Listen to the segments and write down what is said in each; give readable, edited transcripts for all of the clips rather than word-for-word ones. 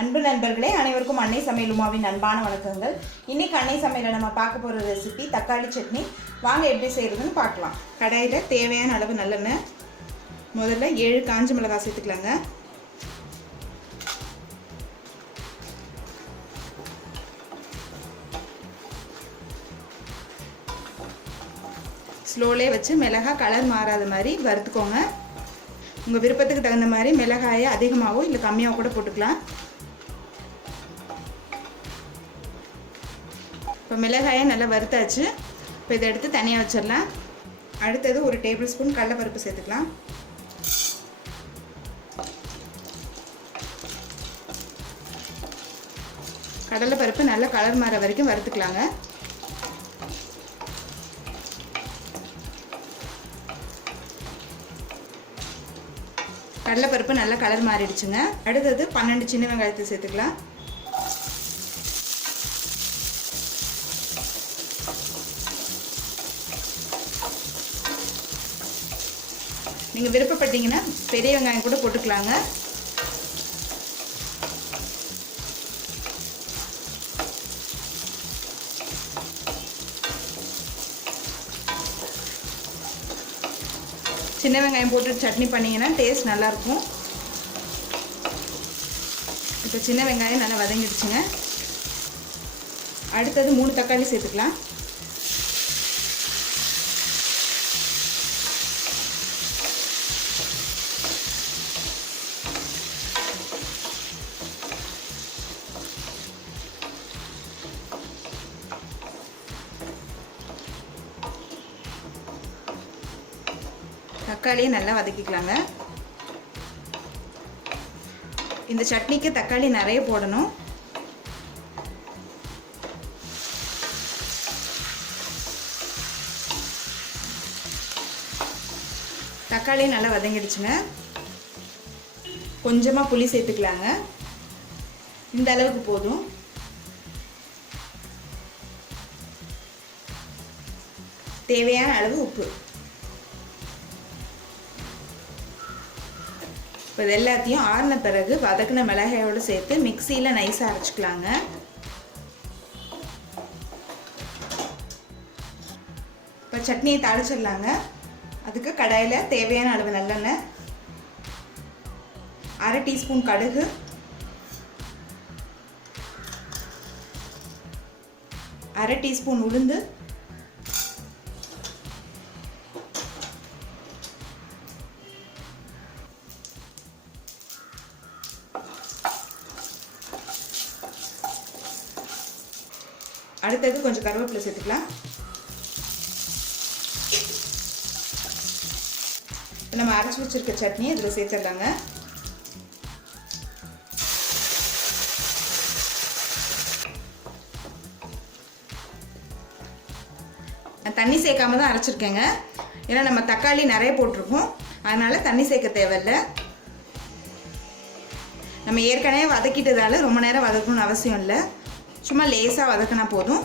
அன்பு நண்பர்களே, அனைவருக்கும் அன்னை சமையல் உமாவின் அன்பான வணக்கங்கள். இன்னைக்கு அன்னை சமையலில் நம்ம பார்க்க போகிற ரெசிபி தக்காளி சட்னி. வாங்க எப்படி செய்கிறதுன்னு பார்க்கலாம். கடாயில் தேவையான அளவு நல்லெண்ணெய், முதல்ல 7 காஞ்ச மிளகாய் சேர்த்துக்கலாங்க. ஸ்லோலே வச்சு மிளகாய் கலர் மாறாத மாதிரி வறுத்துக்கோங்க. உங்கள் விருப்பத்துக்கு தகுந்த மாதிரி மிளகாயை அதிகமாகவோ இல்லை கம்மியாக கூட போட்டுக்கலாம். இப்போ மிளகாயை நல்லா வறுத்தாச்சு. இப்போ இதை எடுத்து தனியாக வச்சிடலாம். அடுத்தது 1 டேபிள் ஸ்பூன் கடலைப்பருப்பு சேர்த்துக்கலாம். கடலைப்பருப்பு நல்லா கலர் மாற வரைக்கும் வறுத்துக்கலாங்க. கடலைப்பருப்பு நல்லா கலர் மாறிடுச்சுங்க. அடுத்தது 12 சின்ன வெங்காயத்தை சேர்த்துக்கலாம். நீங்கள் விருப்பப்பட்டீங்கன்னா பெரிய வெங்காயம் கூட போட்டுக்கலாங்க. சின்ன வெங்காயம் போட்டு சட்னி பண்ணிங்கன்னா டேஸ்ட் நல்லாயிருக்கும். இப்போ சின்ன வெங்காயம் நல்லா வதங்கிடுச்சுங்க. அடுத்தது 3 தக்காளி சேர்த்துக்கலாம். தக்காளியை நல்லா வதக்கிக்கலாங்க. இந்த சட்னிக்கு தக்காளி நிறைய போடணும். தக்காளி நல்லா வதங்கிடுச்சுங்க. கொஞ்சமாக புளி சேர்த்துக்கலாங்க. இந்த அளவுக்கு போதும். தேவையான அளவு உப்பு. இப்போ இது எல்லாத்தையும் ஆறின பிறகு வதக்கின மிளகாயோடு சேர்த்து மிக்சியில் நைஸாக அரைச்சிக்கலாங்க. இப்போ சட்னியை தாளிச்சிடலாங்க. அதுக்கு கடாயில் தேவையான அளவு நல்லெண்ணெய், 1/2 டீஸ்பூன் கடுகு, 1/2 டீஸ்பூன் உளுந்து, அடுத்தது கொஞ்சம் கருவேப்பிலை சேர்த்துக்கலாம். நம்ம அரைச்சி வச்சிருக்க சட்னி இதில் சேர்த்துடலாங்க. நான் தண்ணி சேர்க்காம தான் அரைச்சிருக்கேங்க. ஏன்னா நம்ம தக்காளி நிறைய போட்டிருக்கோம், அதனால தண்ணி சேர்க்க தேவையில்லை. நம்ம ஏற்கனவே வதக்கிட்டதால ரொம்ப நேரம் வதக்கணும்னு அவசியம் இல்லை. சும்மா லேசாக வதக்கினா போதும்.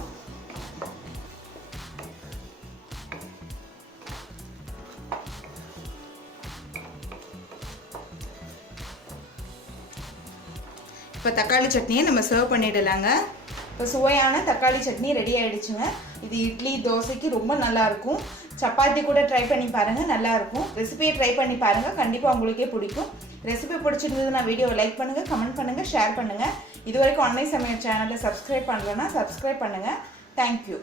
இப்போ தக்காளி சட்னியை நம்ம சர்வ் பண்ணிடலாங்க. இப்போ சுவையான தக்காளி சட்னி ரெடி ஆகிடுச்சுங்க. இது இட்லி தோசைக்கு ரொம்ப நல்லாயிருக்கும். சப்பாத்தி கூட ட்ரை பண்ணி பாருங்கள், நல்லாயிருக்கும். ரெசிபியை ட்ரை பண்ணி பாருங்கள், கண்டிப்பாக உங்களுக்கே பிடிக்கும். ரெசிபி பிடிச்சிருந்ததுன்னா வீடியோவை லைக் பண்ணுங்கள், கமெண்ட் பண்ணுங்கள், ஷேர் பண்ணுங்கள். இது வரைக்கும் அன்னை சமையல் சேனலை சப்ஸ்கிரைப் பண்ணலன்னா சப்ஸ்கிரைப் பண்ணுங்கள். தேங்க்யூ.